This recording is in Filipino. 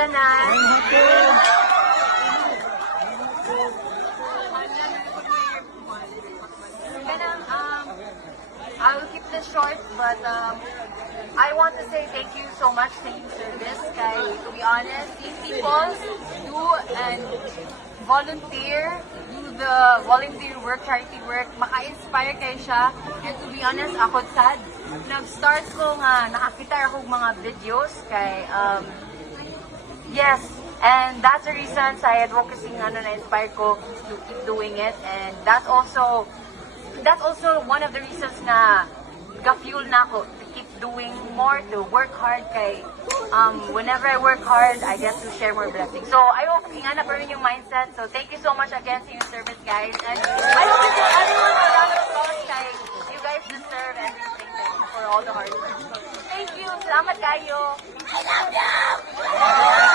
tanan. Kanang, I will keep this short, but I want to say thank you so much sa inyong service. Kay, to be honest, these people do and volunteer, do the volunteer work, charity work, maka-inspire kayo siya. And to be honest, ako sad. Nag-start ko nga, nakakita ako mga videos kay, yes, and that's the reason sa advocacy nga na-inspire ko to keep doing it. And that's also one of the reasons na ga-fuel na ako to keep doing more, to work hard kay whenever I work hard, I get to share more blessings. So I hope ingana pa rin yung mindset. So thank you so much again sa yung service, guys. And I hope you give everyone a round of applause kay you guys deserve everything for all the hard work. So, thank you. Salamat kayo. I love you!